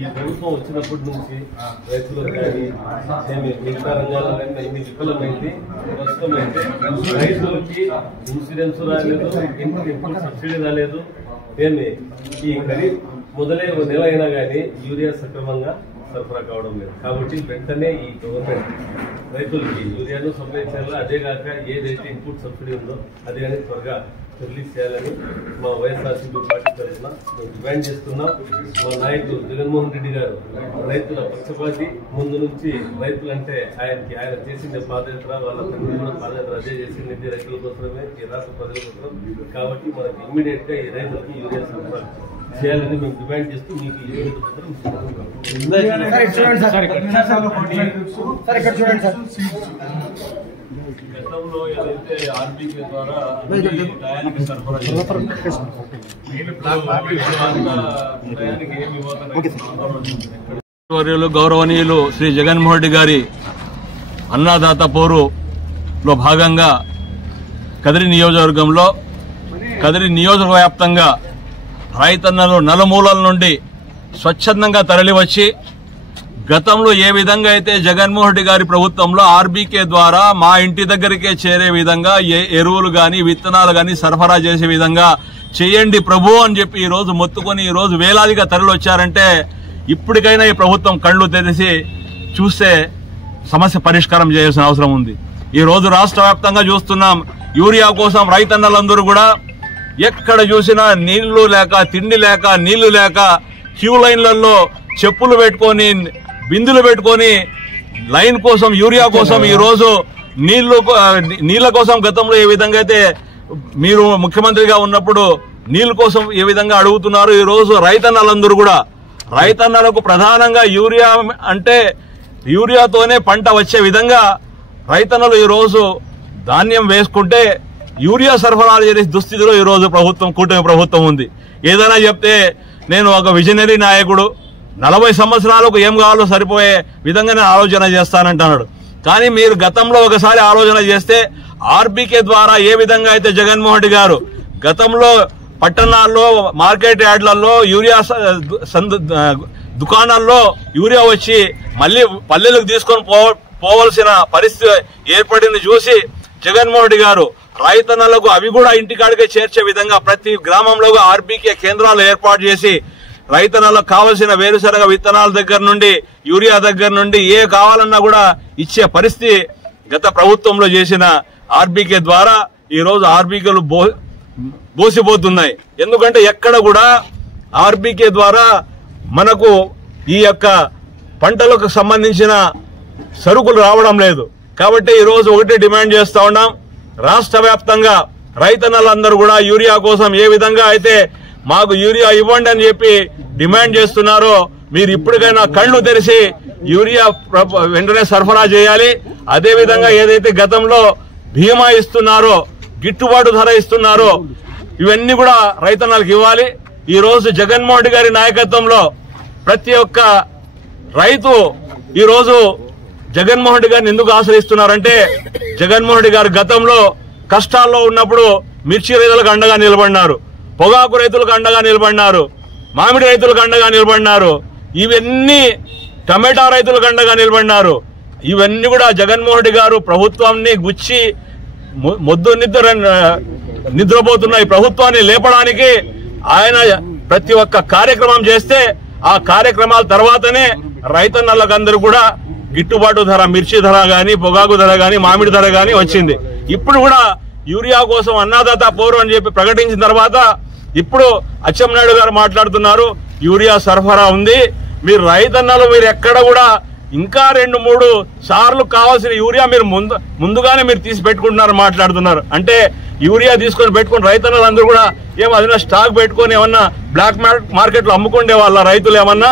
ఈ ప్రభుత్వం వచ్చినప్పటి నుంచి రైతులకు కానీ మిగతా రంగాలన్నీ ఇన్ని విఫలమైంది. ప్రస్తుతం అయితే రైతులకి ఇన్సూరెన్స్ రాలేదు, ఇన్పుట్ సబ్సిడీ రాలేదు. దీన్ని ఈ ఖరీఫ్ మొదలై నెల అయినా కానీ యూరియా సక్రమంగా సరఫరా కావడం లేదు. కాబట్టి వెంటనే ఈ గవర్నమెంట్ రైతులకి యూరియాను సప్లై చేయాలి. అదే కాక ఏదైతే ఇన్పుట్ సబ్సిడీ ఉందో అది కానీ త్వరగా రిలీజ్ చేయాలని మా వైఎస్ఆర్సీపీ పార్టీ తరఫున డిమాండ్ చేస్తున్నాం. మా నాయకులు జగన్మోహన్ రెడ్డి గారు రైతుల పక్షపాతి. ముందు నుంచి రైతులంటే ఆయన చేసిన పాదయాత్ర, వాళ్ళ తండ్రి కూడా పాదయాత్ర అదే చేసింది రైతుల కోసమే, ఈ రాష్ట్ర ప్రజల కోసం. కాబట్టి మనకి ఇమ్మీడియట్ గా ఈ రైతులకి యూరియా సరఫరా చేయాలని మేము డిమాండ్ చేస్తూ మీకు గతంలో ఏదైతే ఆర్బీకే ద్వారా టయానికి సరఫరా గౌరవనీయులు శ్రీ జగన్మోహన్ రెడ్డి గారి అన్నదాత పోరులో భాగంగా కదిరి నియోజకవర్గంలో కదిరి నియోజకవర్గ వ్యాప్తంగా రైతన్నలు నలుమూలల నుండి స్వచ్ఛందంగా తరలివచ్చి గతంలో ఏ విధంగా అయితే జగన్మోహన్ రెడ్డి గారి ప్రభుత్వంలో ఆర్బీకే ద్వారా మా ఇంటి దగ్గరికే చేరే విధంగా ఎరువులు గాని విత్తనాలు గాని సరఫరా చేసే విధంగా చేయండి ప్రభు అని చెప్పి ఈ రోజు మొత్తుకొని ఈ రోజు వేలాదిగా తరలి వచ్చారంటే ఇప్పటికైనా ఈ ప్రభుత్వం కళ్ళు తెరిచి చూస్తే సమస్య పరిష్కారం చేయాల్సిన అవసరం ఉంది. ఈ రోజు రాష్ట్ర వ్యాప్తంగా చూస్తున్నాం, యూరియా కోసం రైతన్నలందరూ కూడా ఎక్కడ చూసినా నీళ్లు లేక, తిండి లేక, నీళ్లు లేక క్యూ లైన్లలో చెప్పులు పెట్టుకొని, బిందులు పెట్టుకొని లైన్ కోసం, యూరియా కోసం ఈ రోజు నీళ్ల కోసం గతంలో ఏ విధంగా అయితే మీరు ముఖ్యమంత్రిగా ఉన్నప్పుడు నీళ్ల కోసం ఏ విధంగా అడుగుతున్నారు, ఈ రోజు రైతన్నలందరూ కూడా రైతన్నలకు ప్రధానంగా యూరియా అంటే యూరియాతోనే పంట వచ్చే విధంగా రైతన్నలు ఈ రోజు ధాన్యం వేసుకుంటే యూరియా సరఫరా చేసే దుస్థితిలో ఈ రోజు ప్రభుత్వం, కూటమి ప్రభుత్వం ఉంది. ఏదైనా చెప్తే నేను ఒక విజనరీ నాయకుడు, 40 సంవత్సరాలకు ఏం కావాలో సరిపోయే విధంగా నేను ఆలోచన చేస్తానంటున్నాడు. కానీ మీరు గతంలో ఒకసారి ఆలోచన చేస్తే ఆర్బీకే ద్వారా ఏ విధంగా అయితే జగన్మోహన్ రెడ్డి గారు గతంలో పట్టణాల్లో, మార్కెట్ యార్డ్లలో, యూరియా దుకాణాల్లో యూరియా వచ్చి మళ్లీ పల్లెలకు తీసుకొని పోవలసిన పరిస్థితి ఏర్పడింది చూసి జగన్మోహన్ రెడ్డి గారు రైతన్నలకు అవి కూడా ఇంటికాడికే చేర్చే విధంగా ప్రతి గ్రామంలో ఆర్బీకే కేంద్రాలు ఏర్పాటు చేసి రైతన్నలకు కావలసిన వేరుశనగ విత్తనాల దగ్గర నుండి, యూరియా దగ్గర నుండి ఏ కావాలన్నా కూడా ఇచ్చే పరిస్థితి గత ప్రభుత్వంలో చేసిన ఆర్బీకే ద్వారా ఈ రోజు ఆర్బీకేలు బోసిపోతున్నాయి. ఎందుకంటే ఎక్కడ కూడా ఆర్బీకే ద్వారా మనకు ఈ యొక్క పంటలకు సంబంధించిన సరుకులు రావడం లేదు. కాబట్టి ఈ రోజు ఒకటే డిమాండ్ చేస్తా ఉన్నాం, రాష్ట్ర వ్యాప్తంగా రైతన్నలందరూ కూడా యూరియా కోసం ఏ విధంగా అయితే మాకు యూరియా ఇవ్వండి అని చెప్పి డిమాండ్ చేస్తున్నారో మీరు ఇప్పటికైనా కళ్ళు తెరిచి యూరియా వెంటనే సరఫరా చేయాలి. అదేవిధంగా ఏదైతే గతంలో బీమా ఇస్తున్నారో, గిట్టుబాటు ధర ఇస్తున్నారో ఇవన్నీ కూడా రైతన్నలకు ఇవ్వాలి. ఈ రోజు జగన్మోహన్ రెడ్డి గారి నాయకత్వంలో ప్రతి ఒక్క రైతు ఈ రోజు జగన్మోహన్ రెడ్డి గారిని ఎందుకు ఆశ్రయిస్తున్నారంటే జగన్మోహన్ రెడ్డి గారు గతంలో కష్టాల్లో ఉన్నప్పుడు మిర్చి రైతులకు అండగా నిలబడినారు. పొగాకు రైతులకు అండగా నిలబడినారు, మామిడి రైతులకు అండగా నిలబడినారు, ఇవన్నీ టమాటా రైతులకు అండగా నిలబడినారు. ఇవన్నీ కూడా జగన్మోహన్ రెడ్డి గారు ప్రభుత్వాన్ని గుచ్చి నిద్రపోతున్న ఈ ప్రభుత్వాన్ని లేపడానికి ఆయన ప్రతి ఒక్క కార్యక్రమం చేస్తే ఆ కార్యక్రమాల తర్వాతనే రైతన్నలకందరూ కూడా గిట్టుబాటు ధర, మిర్చి ధర గాని, పొగాకు ధర గాని, మామిడి ధర గాని వచ్చింది. ఇప్పుడు కూడా యూరియా కోసం అన్నదాత పోరు అని చెప్పి ప్రకటించిన తర్వాత ఇప్పుడు అచ్చెన్నాయుడు గారు మాట్లాడుతున్నారు, యూరియా సరఫరా ఉంది, మీరు రైతన్నలు మీరు ఎక్కడ కూడా ఇంకా 2-3 సార్లు కావాల్సిన యూరియా మీరు ముందుగానే మీరు తీసి పెట్టుకుంటున్నారు మాట్లాడుతున్నారు. అంటే యూరియా తీసుకొని పెట్టుకుని రైతన్నలందరూ కూడా ఏమన్నా స్టాక్ పెట్టుకొని ఏమన్నా బ్లాక్ మార్కెట్లో అమ్ముకుండే వాళ్ళ రైతులు ఏమన్నా,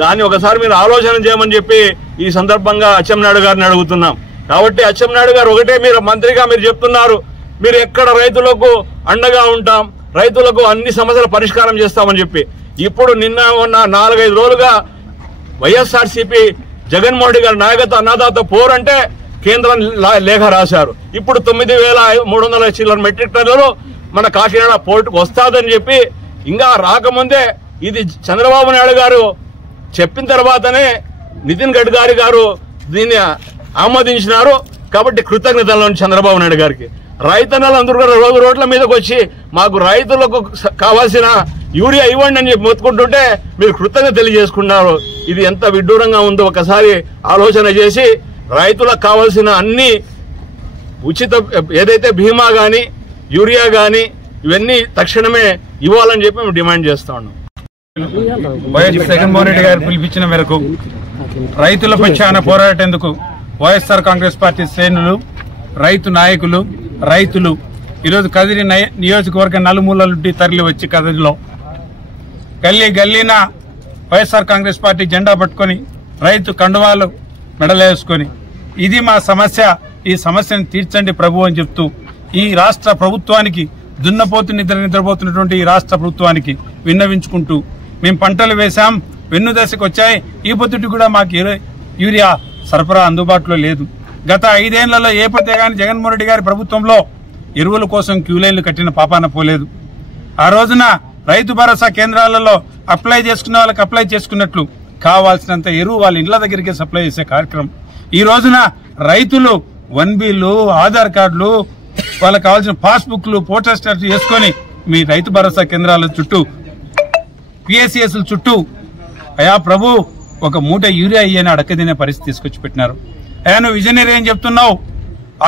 దాన్ని ఒకసారి మీరు ఆలోచన చేయమని చెప్పి ఈ సందర్భంగా అచ్చెన్నాయుడు గారిని అడుగుతున్నాం. కాబట్టి అచ్చెన్నాయుడు గారు ఒకటే, మీరు మంత్రిగా మీరు చెప్తున్నారు, మీరు ఎక్కడ రైతులకు అండగా ఉంటాం, రైతులకు అన్ని సమస్యల పరిష్కారం చేస్తామని చెప్పి. ఇప్పుడు నిన్న ఉన్న 4-5 రోజులుగా వైఎస్ఆర్సీపీ జగన్మోహన్ రెడ్డి గారి నాయకత్వ అన్నదాత పోరు అంటే కేంద్రం లేఖ రాశారు. ఇప్పుడు 9,300 చిల్లర మెట్రిక్ టన్నులు మన కాకినాడ పోర్టుకు వస్తాదని చెప్పి ఇంకా రాకముందే ఇది చంద్రబాబు నాయుడు గారు చెప్పిన తర్వాతనే నితిన్ గడ్కరీ గారు దీన్ని ఆమోదించినారు. కాబట్టి కృతజ్ఞతలు చంద్రబాబు నాయుడు గారికి. రైతన్నలందరూ కూడా రోజు రోడ్ల మీదకి వచ్చి మాకు రైతులకు కావాల్సిన యూరియా ఇవ్వండి అని చెప్పి మొత్తుకుంటుంటే మీరు కృతజ్ఞత తెలియజేసుకున్నారు. ఇది ఎంత విడ్డూరంగా ఉందో ఒకసారి ఆలోచన చేసి రైతులకు కావాల్సిన అన్ని ఉచిత ఏదైతే బీమా గాని, యూరియా గాని ఇవన్నీ తక్షణమే ఇవ్వాలని చెప్పి మేము డిమాండ్ చేస్తా ఉన్నాం. వైఎస్ జగన్మోహన్ రెడ్డి గారు పిలిపించిన మేరకు రైతుల పక్షాన పోరాటేందుకు వైఎస్ఆర్ కాంగ్రెస్ పార్టీ శ్రేణులు, రైతు నాయకులు, రైతులు ఈరోజు కదిరి నియోజకవర్గ నలుమూలల నుండి తరలి వచ్చి కదిరిలో గల్లీన వైఎస్ఆర్ కాంగ్రెస్ పార్టీ జెండా పట్టుకొని రైతు కండువాలు మెడలేసుకొని ఇది మా సమస్య, ఈ సమస్యను తీర్చండి ప్రభు అని చెప్తూ ఈ రాష్ట్ర ప్రభుత్వానికి, దున్నపోతు నిద్రపోతున్నటువంటి ఈ రాష్ట్ర ప్రభుత్వానికి విన్నవించుకుంటూ మేము పంటలు వేశాం, వెన్ను దశకు వచ్చాయి, ఈ పొద్దుటి కూడా మాకు యూరియా సరఫరా అందుబాటులో లేదు. గత 5 ఏళ్లలో ఏ పతే గాని జగన్మోహన్ రెడ్డి గారి ప్రభుత్వంలో ఎరువుల కోసం క్యూలైన్లు కట్టిన పాపాన పోలేదు. ఆ రోజున రైతు భరోసా కేంద్రాలలో అప్లై చేసుకున్న వాళ్ళకి అప్లై చేసుకున్నట్లు కావాల్సినంత ఎరువు వాళ్ళ ఇండ్ల దగ్గరికి సప్లై చేసే కార్యక్రమం. ఈ రోజున రైతులు 1Bలు, ఆధార్ కార్డులు, వాళ్ళకి కావాల్సిన పాస్బుక్లు, పోస్టల్ స్టాంప్ చేసుకొని మీ రైతు భరోసా కేంద్రాల చుట్టూ, పిఎస్సిఎస్ల చుట్టూ అయా ప్రభు ఒక మూట యూరియా ఇయ్యని అడకదినే పరిస్థితి తీసుకొచ్చి పెట్టినారు. అయా నువ్వు విజనరీ ఏం చెప్తున్నావు,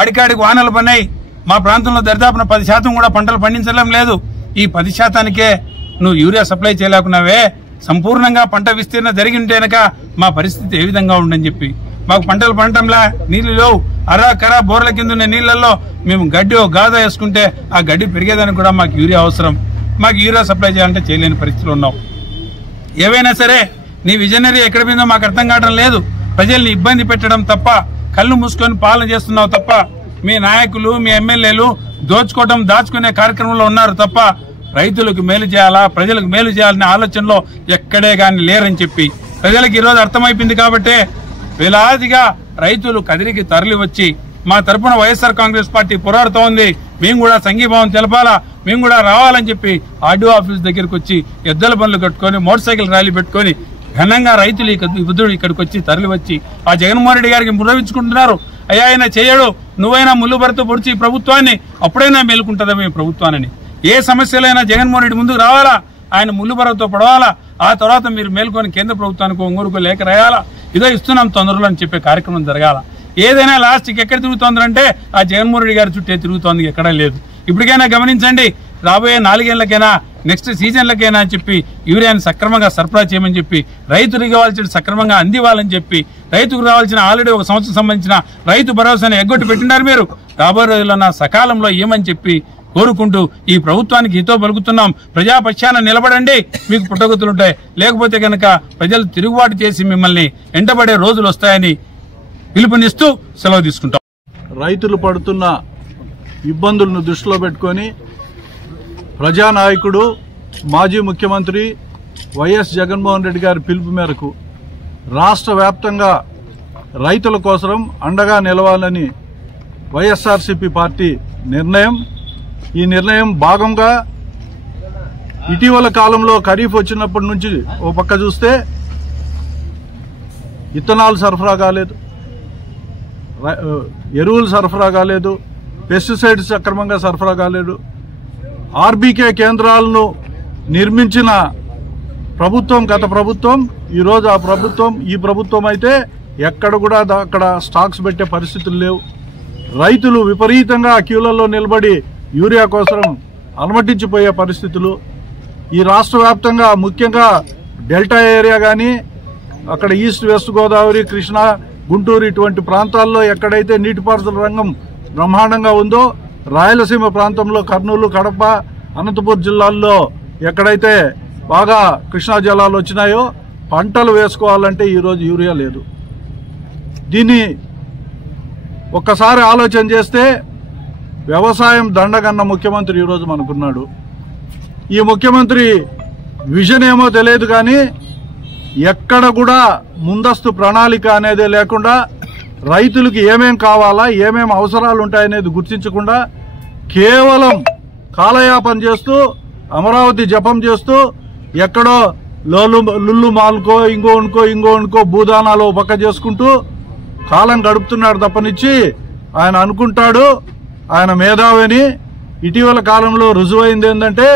ఆడికాడికి వానలు పడినాయి, మా ప్రాంతంలో దరిదాపున 10% కూడా పంటలు పండించడం లేదు, ఈ 10%కే నువ్వు యూరియా సప్లై చేయలేకున్నావే, సంపూర్ణంగా పంట విస్తీర్ణ జరిగింటేనక మా పరిస్థితి ఏ విధంగా ఉండని చెప్పి మాకు పంటలు పండటంలా, నీళ్లు లేవు, అరాకరా బోర్ల కింద ఉన్న నీళ్లలో మేము గడ్డి గాథ వేసుకుంటే ఆ గడ్డి పెరిగేదానికి కూడా మాకు యూరియా అవసరం, మాకు యూరియా సప్లై చేయాలంటే చేయలేని పరిస్థితులు ఉన్నావు. ఏవైనా సరే నీ విజనరీ ఎక్కడ పోయిందో మాకు అర్థం కావడం లేదు. ప్రజల్ని ఇబ్బంది పెట్టడం తప్ప, కళ్ళు మూసుకొని పాలన చేస్తున్నావు తప్ప, మీ నాయకులు, మీ ఎమ్మెల్యేలు దోచుకోవడం, దాచుకునే కార్యక్రమంలో ఉన్నారు తప్ప రైతులకు మేలు చేయాలా, ప్రజలకు మేలు చేయాలనే ఆలోచనలో ఎక్కడే గాని లేరని చెప్పి ప్రజలకు ఈరోజు అర్థమైపోయింది. కాబట్టి వేలాదిగా రైతులు కదిరికి తరలి వచ్చి మా తరపున వైఎస్ఆర్ కాంగ్రెస్ పార్టీ పోరాడుతోంది, మేము కూడా సంఘీభావం తెలపాలా, మేము కూడా రావాలని చెప్పి ఆర్డీఓ ఆఫీస్ దగ్గరకు వచ్చి ఎద్దుల బండ్లు కట్టుకొని, మోటార్ సైకిల్ ర్యాలీ పెట్టుకొని ఘనంగా రైతులు బుద్ధుడు ఇక్కడికి వచ్చి తరలి వచ్చి ఆ జగన్మోహన్ రెడ్డి గారికి మురవించుకుంటున్నారు. అయ్యా ఆయన చేయడు, నువ్వైనా ముళ్ళు భరతో పొడిచి ప్రభుత్వాన్ని అప్పుడైనా మేలుకుంటుందా మీ ప్రభుత్వాన్ని, ఏ సమస్యలైనా జగన్మోహన్ రెడ్డి ముందుకు రావాలా, ఆయన ముళ్ళు భరతో పడవాలా, ఆ తర్వాత మీరు మేల్కొని కేంద్ర ప్రభుత్వానికి ఒంగూరుకు లేఖ రాయాలా, ఇదో ఇస్తున్నాం తొందరలో అని చెప్పే కార్యక్రమం జరగాల. ఏదైనా లాస్ట్కి ఎక్కడ తిరుగుతోందంటే ఆ జగన్మోహన్ రెడ్డి గారి చుట్టే తిరుగుతోంది, ఎక్కడా లేదు. ఇప్పటికైనా గమనించండి, రాబోయే 4 ఏళ్లకైనా, నెక్స్ట్ సీజన్లకైనా చెప్పి యూరియాని సక్రమంగా సరఫరా చేయమని చెప్పి, రైతులకు కావాల్సిన సక్రమంగా అందివ్వాలని చెప్పి, రైతుకు రావాల్సిన ఆల్రెడీ 1 సంవత్సరం సంబంధించిన రైతు భరోసాని ఎగ్గొట్టి పెట్టినారు మీరు, రాబోయే రోజుల్లో సకాలంలో ఏమని చెప్పి కోరుకుంటూ ఈ ప్రభుత్వానికి హితో పలుకుతున్నాం. ప్రజాపక్షాన నిలబడండి, మీకు పుట్టగతులుంటాయి, లేకపోతే కనుక ప్రజలు తిరుగుబాటు చేసి మిమ్మల్ని ఎంటబడే రోజులు వస్తాయని పిలుపునిస్తూ సెలవు తీసుకుంటాం. రైతులు పడుతున్న ఇబ్బందులను దృష్టిలో పెట్టుకొని ప్రజానాయకుడు, మాజీ ముఖ్యమంత్రి వైఎస్ జగన్మోహన్ రెడ్డి గారి పిలుపు మేరకు రాష్ట్ర వ్యాప్తంగా రైతుల కోసం అండగా నిలవాలని వైఎస్ఆర్సీపీ పార్టీ నిర్ణయం. ఈ నిర్ణయం భాగంగా ఇటీవల కాలంలో ఖరీఫ్ వచ్చినప్పటి నుంచి ఓ పక్క చూస్తే విత్తనాలు సరఫరా కాలేదు, ఎరువులు సరఫరా కాలేదు, పెస్టిసైడ్స్ సక్రమంగా సరఫరా కాలేదు. ఆర్బీకే కేంద్రాలను నిర్మించిన ప్రభుత్వం గత ప్రభుత్వం, ఈరోజు ఈ ప్రభుత్వం అయితే ఎక్కడ కూడా అక్కడ స్టాక్స్ పెట్టే పరిస్థితులు లేవు. రైతులు విపరీతంగా క్యూలలో నిలబడి యూరియా కోసం అలమటించిపోయే పరిస్థితులు. ఈ రాష్ట్ర వ్యాప్తంగా ముఖ్యంగా డెల్టా ఏరియా కానీ, అక్కడ ఈస్ట్ వెస్ట్ గోదావరి, కృష్ణా, గుంటూరు ఇటువంటి ప్రాంతాల్లో ఎక్కడైతే నీటిపారుదల రంగం బ్రహ్మాండంగా ఉందో, రాయలసీమ ప్రాంతంలో కర్నూలు, కడప, అనంతపురం జిల్లాల్లో ఎక్కడైతే బాగా కృష్ణా జలాలు వచ్చినాయో పంటలు వేసుకోవాలంటే ఈరోజు యూరియా లేదు. దీన్ని ఒక్కసారి ఆలోచన చేస్తే వ్యవసాయం దండగన్న ముఖ్యమంత్రి ఈరోజు మనకున్నాడు. ఈ ముఖ్యమంత్రి విజన్ ఏమో తెలియదు కానీ ఎక్కడ కూడా ముందస్తు ప్రణాళిక అనేదే లేకుండా, రైతులకు ఏమేం కావాలా, ఏమేం అవసరాలు ఉంటాయనేది గుర్తించకుండా కేవలం కాలయాపన చేస్తూ, అమరావతి జపం చేస్తూ, ఎక్కడో లుల్లు మాల్కో ఇంకోనుకో భూదానాలు పక్క చేసుకుంటూ కాలం గడుపుతున్నాడు తప్పనిచ్చి ఆయన అనుకుంటాడు ఆయన మేధావిని. ఇటీవల కాలంలో రుజువైంది ఏంటంటే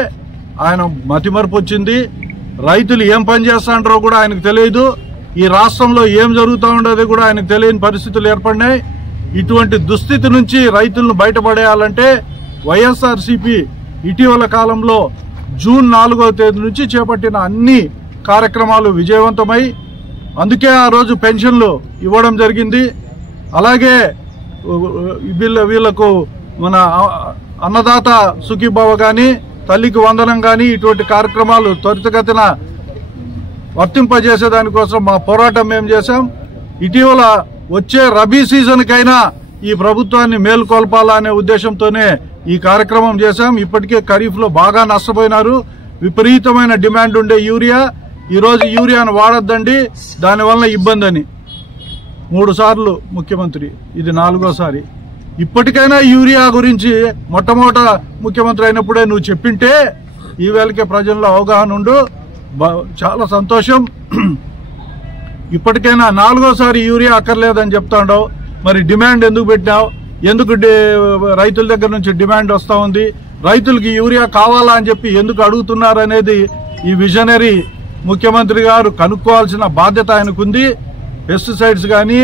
ఆయన మతిమరుపు వచ్చింది. రైతులు ఏం పని చేస్తాంటారో కూడా ఆయనకు తెలియదు. ఈ రాష్ట్రంలో ఏం జరుగుతూ ఉండేది కూడా ఆయనకు తెలియని పరిస్థితులు ఏర్పడినాయి. ఇటువంటి దుస్థితి నుంచి రైతులను బయటపడేయాలంటే వైఎస్ఆర్సీపీ ఇటీవల కాలంలో జూన్ 4వ తేదీ నుంచి చేపట్టిన అన్ని కార్యక్రమాలు విజయవంతమై, అందుకే ఆ రోజు పెన్షన్లు ఇవ్వడం జరిగింది. అలాగే వీళ్లకు మన అన్నదాత సుఖీభావ కానీ, తల్లికి వందనం కానీ ఇటువంటి కార్యక్రమాలు త్వరితగతిన వర్తింపజేసేదానికోసం మా పోరాటం మేము చేశాం. ఇటీవల వచ్చే రబీ సీజన్కైనా ఈ ప్రభుత్వాన్ని మేల్కొల్పాలా అనే ఉద్దేశంతోనే ఈ కార్యక్రమం చేశాం. ఇప్పటికే ఖరీఫ్లో బాగా నష్టపోయినారు. విపరీతమైన డిమాండ్ ఉండే యూరియా, ఈరోజు యూరియాను వాడొద్దండి, దానివల్ల ఇబ్బంది అని 3 సార్లు ముఖ్యమంత్రి, ఇది 4వసారి. ఇప్పటికైనా యూరియా గురించి మొట్టమొదట ముఖ్యమంత్రి అయినప్పుడే నువ్వు చెప్పింటే ఈవేళకే ప్రజల్లో అవగాహన ఉండు. చాలా సంతోషం. ఇప్పటికైనా 4వసారి యూరియా అక్కర్లేదని చెప్తాండవు. మరి డిమాండ్ ఎందుకు పెట్టినావు? ఎందుకు రైతుల దగ్గర నుంచి డిమాండ్ వస్తూ ఉంది? రైతులకి యూరియా కావాలా అని చెప్పి ఎందుకు అడుగుతున్నారనేది ఈ విజనరీ ముఖ్యమంత్రి గారు కనుక్కోవాల్సిన బాధ్యత ఆయనకుంది. పెస్టిసైడ్స్ కానీ,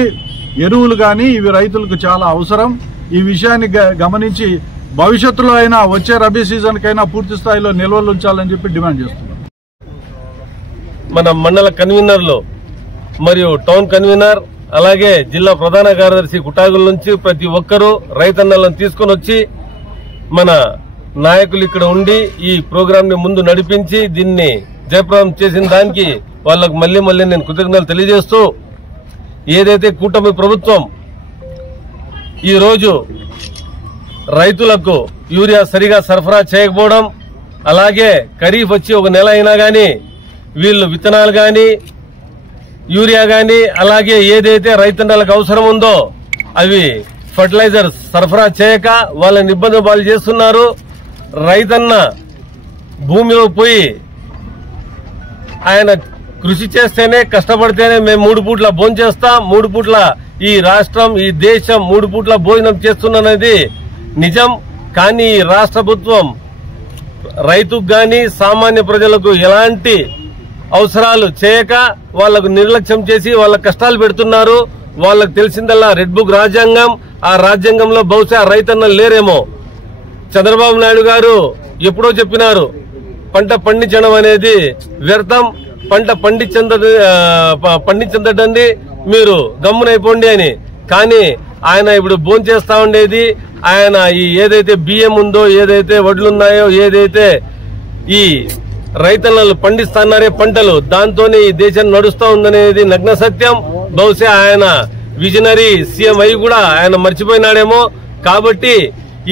ఎరువులు కానీ ఇవి రైతులకు చాలా అవసరం. ఈ విషయాన్ని గమనించి భవిష్యత్తులో అయినా వచ్చే రబీ సీజన్కైనా పూర్తి స్థాయిలో నిల్వలు ఉంచాలని చెప్పి డిమాండ్ చేస్తున్నాం. మన మండల కన్వీనర్లు మరియు టౌన్ కన్వీనర్, అలాగే జిల్లా ప్రధాన కార్యదర్శి కుటాగుల నుంచి ప్రతి ఒక్కరూ రైతన్నలను తీసుకొని వచ్చి మన నాయకులు ఇక్కడ ఉండి ఈ ప్రోగ్రాం ని ముందు నడిపించి దీన్ని జయప్రదం చేసిన దానికి వాళ్లకు మళ్లీ నేను కృతజ్ఞతలు తెలియజేస్తూ, ఏదైతే కూటమి ప్రభుత్వం ఈరోజు రైతులకు యూరియా సరిగా సరఫరా చేయకపోవడం, అలాగే ఖరీఫ్ వచ్చి 1 నెల అయినా గానీ వీళ్లు విత్తనాలు గాని, యూరియా గాని, అలాగే ఏదైతే రైతన్నలకు అవసరం ఉందో అవి ఫర్టిలైజర్ సరఫరా చేయక వాళ్ళని ఇబ్బంది పాలు చేస్తున్నారు. రైతన్న భూమిలో పోయి ఆయన కృషి చేస్తేనే, కష్టపడితేనే మేము 3 పూట్ల భోజనం చేస్తాం, 3 పూట్ల ఈ రాష్ట్రం, ఈ దేశం 3 పూట్ల భోజనం చేస్తున్నది నిజం. కానీ ఈ రాష్ట్ర ప్రభుత్వం రైతుకు గాని, సామాన్య ప్రజలకు ఎలాంటి అవసరాలు చేయక వాళ్లకు నిర్లక్ష్యం చేసి వాళ్ళ కష్టాలు పెడుతున్నారు. వాళ్ళకు తెలిసిందల్లా రెడ్ బుక్ రాజ్యాంగం. ఆ రాజ్యాంగంలో బహుశా రైతన్నలు లేరేమో. చంద్రబాబు నాయుడు గారు ఎప్పుడో చెప్పినారు, పంట పండించడం అనేది వ్యర్థం, పంట పండించదండి, మీరు గమ్మునైపోండి అని. కానీ ఆయన ఇప్పుడు భోంచేస్తా ఉండేది, ఆయన ఈ ఏదైతే బియ్యం ఉందో, ఏదైతే వడ్లున్నాయో, ఏదైతే ఈ రైతన్నలు పండిస్తున్నారే పంటలు, దాంతోనే ఈ దేశం నడుస్తూ ఉందనేది నగ్న సత్యం. బహుశా ఆయన విజనరీ సీఎం అయి కూడా ఆయన మర్చిపోయినాడేమో. కాబట్టి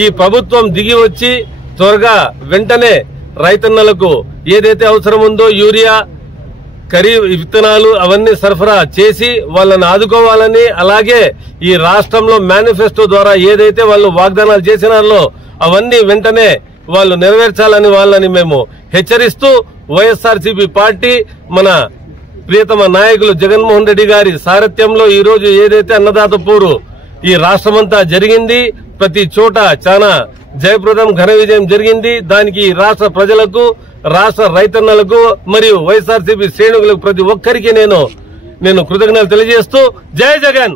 ఈ ప్రభుత్వం దిగి వచ్చి త్వరగా వెంటనే రైతన్నలకు ఏదైతే అవసరం ఉందో యూరియా, ఖరీఫ్ విత్తనాలు అవన్నీ సరఫరా చేసి వాళ్ళని ఆదుకోవాలని, అలాగే ఈ రాష్ట్రంలో మేనిఫెస్టో ద్వారా ఏదైతే వాళ్ళు వాగ్దానాలు చేసినారో అవన్నీ వెంటనే వాళ్ళు నెరవేర్చాలని వాళ్ళని మేము హెచ్చరిస్తూ వైఎస్ఆర్సీపీ పార్టీ మన ప్రియతమ నాయకులు జగన్మోహన్ రెడ్డి గారి సారథ్యంలో ఈ రోజు ఏదైతే అన్నదాత పోరు ఈ రాష్ట్రమంతా జరిగింది, ప్రతి చోట చాలా జయప్రదం ఘన విజయం జరిగింది. దానికి రాష్ట్ర ప్రజలకు, రాష్ట్ర రైతన్నలకు మరియు వైఎస్ఆర్సీపీ శ్రేణులకు ప్రతి ఒక్కరికి నేను కృతజ్ఞతలు తెలియజేస్తూ జై జగన్.